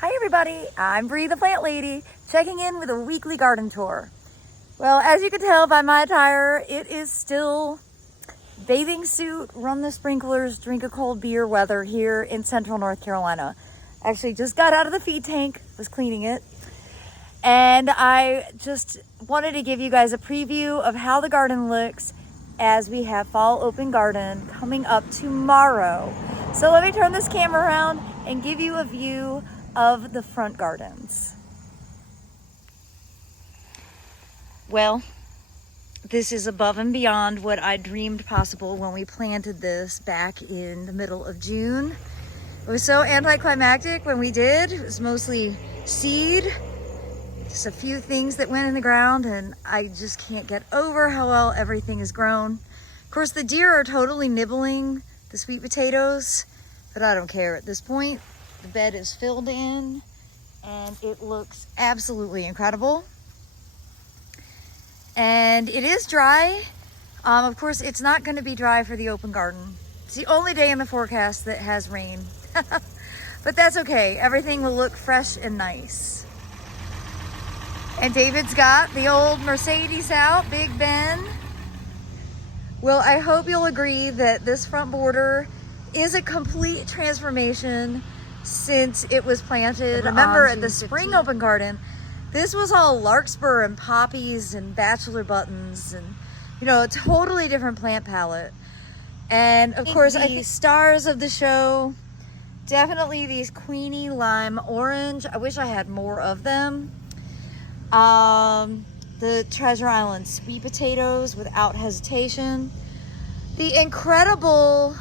Hi everybody, I'm Bree the Plant Lady, checking in with a weekly garden tour. Well, as you can tell by my attire, it is still bathing suit, run the sprinklers, drink a cold beer weather here in central North Carolina. Actually just got out of the feed tank, was cleaning it, and I just wanted to give you guys a preview of how the garden looks as we have fall open garden coming up tomorrow. So let me turn this camera around and give you a view of the front gardens. Well, this is above and beyond what I dreamed possible when we planted this back in the middle of June. It was so anticlimactic when we did. It was mostly seed, just a few things that went in the ground, and I just can't get over how well everything has grown. Of course, the deer are totally nibbling the sweet potatoes, but I don't care at this point. The bed is filled in and it looks absolutely incredible. And it is dry. Of course, it's not going to be dry for the open garden. It's the only day in the forecast that has rain. But that's okay. Everything will look fresh and nice. And David's got the old Mercedes out, Big Ben. Well, I hope you'll agree that this front border is a complete transformation since it was planted. Remember at the spring open garden, this was all larkspur and poppies and bachelor buttons and, you know, a totally different plant palette. And of course, I think stars of the show, definitely these Queenie Lime Orange. I wish I had more of them. The Treasure Island sweet potatoes without hesitation. The incredible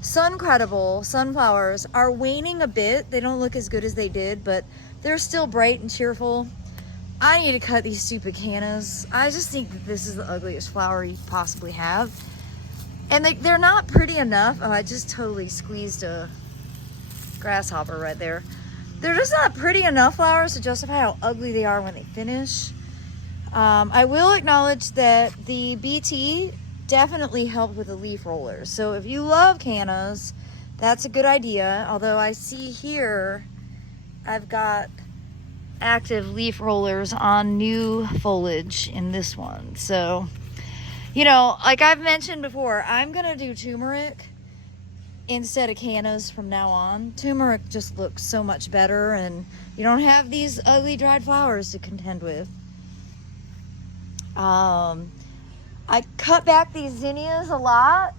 sunflowers are waning a bit. They don't look as good as they did, but they're still bright and cheerful. I need to cut these stupid cannas. I just think that this is the ugliest flower you possibly have. And they're not pretty enough. Oh, I just totally squeezed a grasshopper right there. They're just not pretty enough flowers to justify how ugly they are when they finish. I will acknowledge that the BT definitely helped with the leaf rollers. So if you love cannas, that's a good idea. Although I see here, I've got active leaf rollers on new foliage in this one. So, you know, like I've mentioned before, I'm gonna do turmeric instead of cannas from now on. Turmeric just looks so much better and you don't have these ugly dried flowers to contend with. I cut back these zinnias a lot,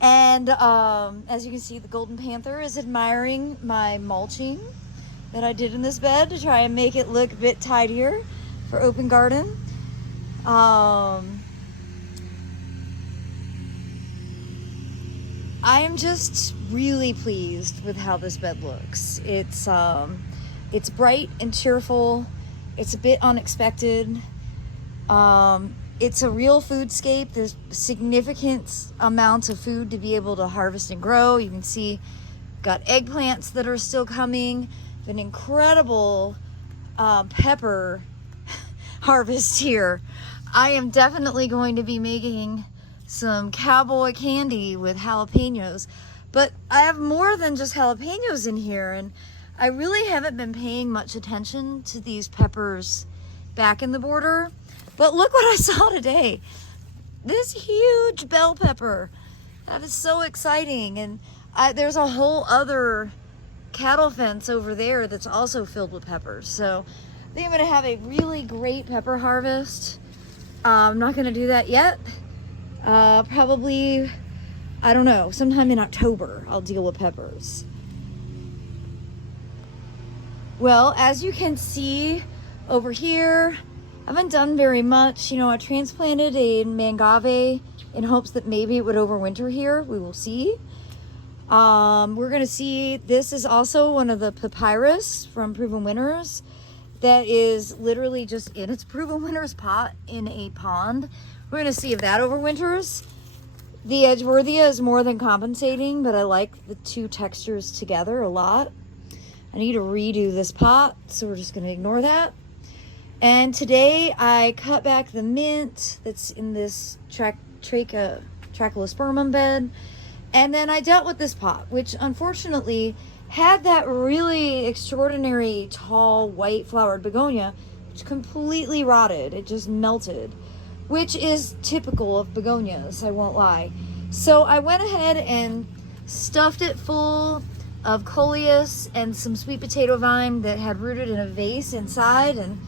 and as you can see, the golden panther is admiring my mulching that I did in this bed to try and make it look a bit tidier for open garden. I am just really pleased with how this bed looks. It's bright and cheerful. It's a bit unexpected. It's a real foodscape. There's significant amounts of food to be able to harvest and grow. You can see got eggplants that are still coming. An incredible pepper harvest here. I am definitely going to be making some cowboy candy with jalapenos, but I have more than just jalapenos in here, and I really haven't been paying much attention to these peppers back in the border. But look what I saw today. This huge bell pepper. That is so exciting. And there's a whole other cattle fence over there that's also filled with peppers. So I think I'm gonna have a really great pepper harvest. I'm not gonna do that yet. Probably, I don't know, sometime in October I'll deal with peppers. Well, as you can see over here, I haven't done very much. You know, I transplanted a mangave in hopes that maybe it would overwinter here. We will see. We're gonna see, this is also one of the papyrus from Proven Winners that is literally just in its Proven Winners pot in a pond. We're gonna see if that overwinters. The Edgeworthia is more than compensating, but I like the two textures together a lot. I need to redo this pot, so we're just gonna ignore that. And today I cut back the mint that's in this Trachelospermum bed. And then I dealt with this pot, which unfortunately had that really extraordinary tall white flowered begonia, which completely rotted. It just melted, which is typical of begonias, I won't lie. So I went ahead and stuffed it full of coleus and some sweet potato vine that had rooted in a vase inside, and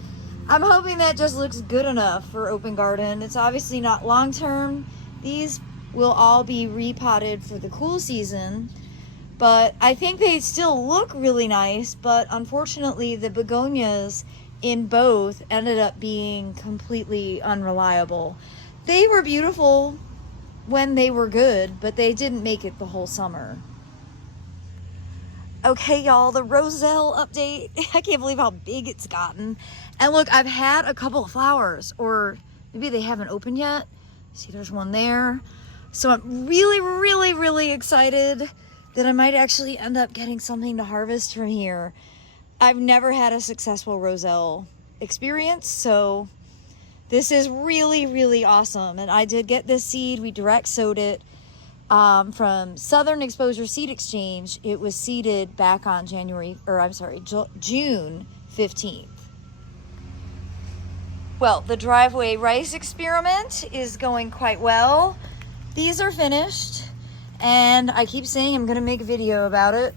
I'm hoping that just looks good enough for open garden. It's obviously not long term. These will all be repotted for the cool season, but I think they still look really nice. But unfortunately, the begonias in both ended up being completely unreliable. They were beautiful when they were good, but they didn't make it the whole summer. Okay, y'all, the Roselle update. I can't believe how big it's gotten. And look, I've had a couple of flowers, or maybe they haven't opened yet. See, there's one there. So I'm really excited that I might actually end up getting something to harvest from here. I've never had a successful Roselle experience, so this is really awesome. And I did get this seed. We direct sowed it from Southern Exposure Seed Exchange. It was seeded back on June 15th. Well, the driveway rice experiment is going quite well. These are finished, and I keep saying I'm gonna make a video about it.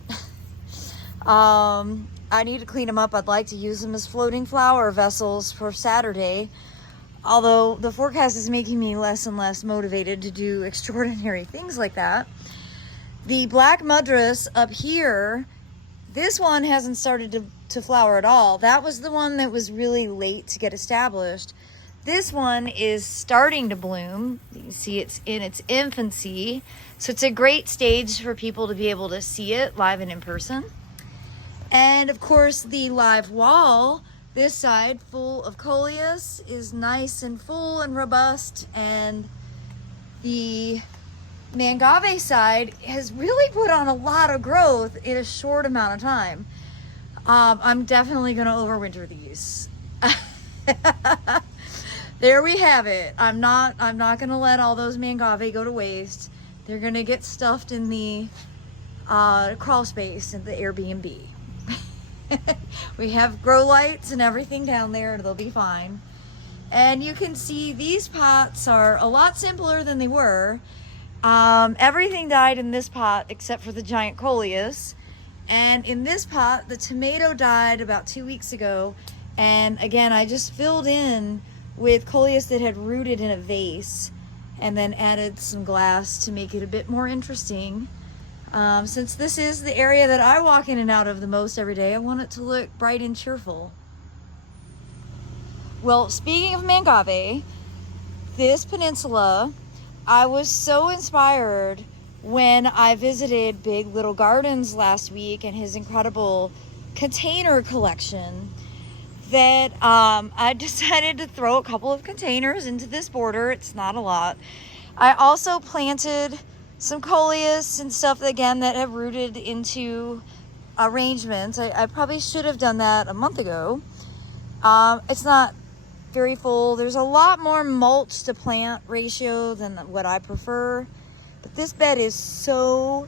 I need to clean them up. I'd like to use them as floating flower vessels for Saturday. Although the forecast is making me less and less motivated to do extraordinary things like that. The black madras up here, this one hasn't started to flower at all. That was the one that was really late to get established. This one is starting to bloom. You can see it's in its infancy. So it's a great stage for people to be able to see it live and in person. And of course, the live wall, this side full of coleus, is nice and full and robust, and the mangave side has really put on a lot of growth in a short amount of time. I'm definitely gonna overwinter these. There we have it. I'm not gonna let all those mangave go to waste. They're gonna get stuffed in the crawl space in the Airbnb. We have grow lights and everything down there, and they'll be fine. And you can see these pots are a lot simpler than they were. Everything died in this pot except for the giant coleus. And in this pot, the tomato died about 2 weeks ago. And again, I just filled in with coleus that had rooted in a vase, and then added some glass to make it a bit more interesting. Since this is the area that I walk in and out of the most every day, I want it to look bright and cheerful. Well, speaking of mangave, this peninsula, I was so inspired when I visited Big Little Gardens last week and his incredible container collection that I decided to throw a couple of containers into this border. It's not a lot. I also planted some coleus and stuff, again, that have rooted into arrangements. I probably should have done that a month ago. It's not very full. There's a lot more mulch to plant ratio than what I prefer. But this bed is so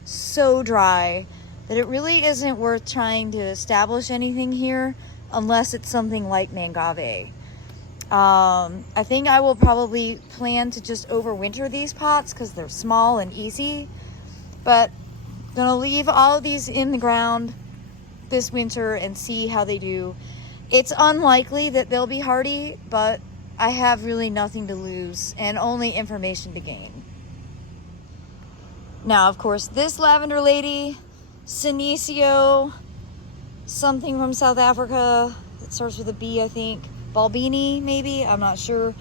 dry that it really isn't worth trying to establish anything here unless it's something like mangave. I think I will probably plan to just overwinter these pots because they're small and easy, but I'm gonna leave all of these in the ground this winter and see how they do. It's unlikely that they'll be hardy, but I have really nothing to lose and only information to gain. Now, of course, this lavender lady, Senecio, something from South Africa, it starts with a B, I think. Balbini, maybe, I'm not sure.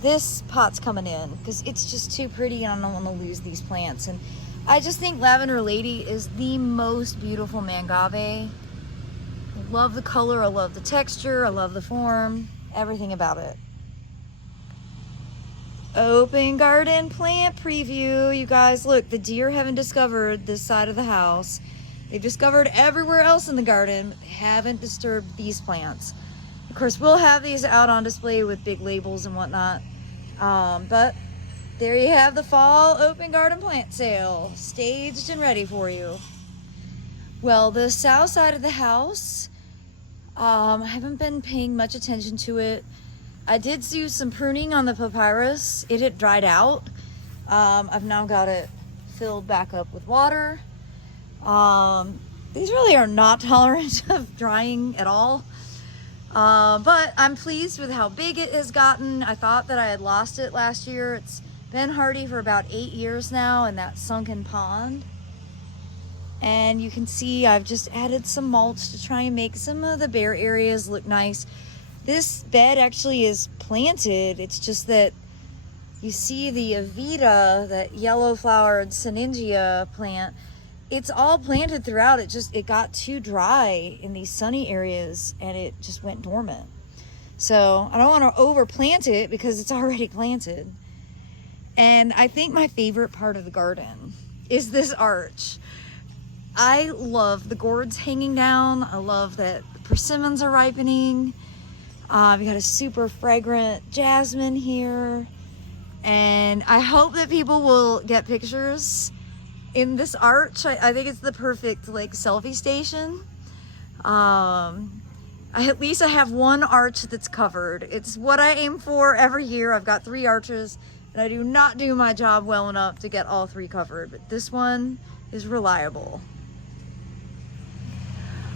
This pot's coming in because it's just too pretty and I don't want to lose these plants. And I just think Lavender Lady is the most beautiful mangave. I love the color, I love the texture, I love the form, everything about it. Open garden plant preview. You guys, look, the deer haven't discovered this side of the house. They've discovered everywhere else in the garden, but they haven't disturbed these plants. Of course, we'll have these out on display with big labels and whatnot. But there you have the fall open garden plant sale, staged and ready for you. Well, the south side of the house, I haven't been paying much attention to it. I did do some pruning on the papyrus. It had dried out. I've now got it filled back up with water. These really are not tolerant of drying at all. But I'm pleased with how big it has gotten. I thought that I had lost it last year. It's been hardy for about 8 years now in that sunken pond. And you can see I've just added some mulch to try and make some of the bare areas look nice. This bed actually is planted. It's just that you see the Avita, that yellow flowered Syningia plant, it's all planted throughout. It got too dry in these sunny areas and it just went dormant. So I don't want to overplant it because it's already planted. And I think my favorite part of the garden is this arch. I love the gourds hanging down. I love that the persimmons are ripening. We got a super fragrant jasmine here. And I hope that people will get pictures in this arch. I think it's the perfect like selfie station. At least I have one arch that's covered. It's what I aim for every year. I've got 3 arches and I do not do my job well enough to get all 3 covered, but this one is reliable.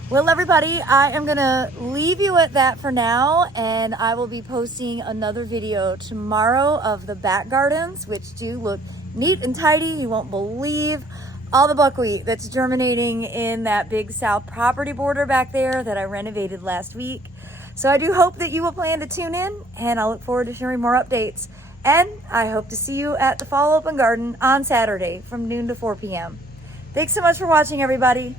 Well, everybody, I am gonna leave you at that for now, and I will be posting another video tomorrow of the back gardens, which do look neat and tidy. You won't believe all the buckwheat that's germinating in that big south property border back there that I renovated last week. So I do hope that you will plan to tune in, and I look forward to sharing more updates. And I hope to see you at the Fall Open Garden on Saturday from noon to 4 p.m. Thanks so much for watching, everybody.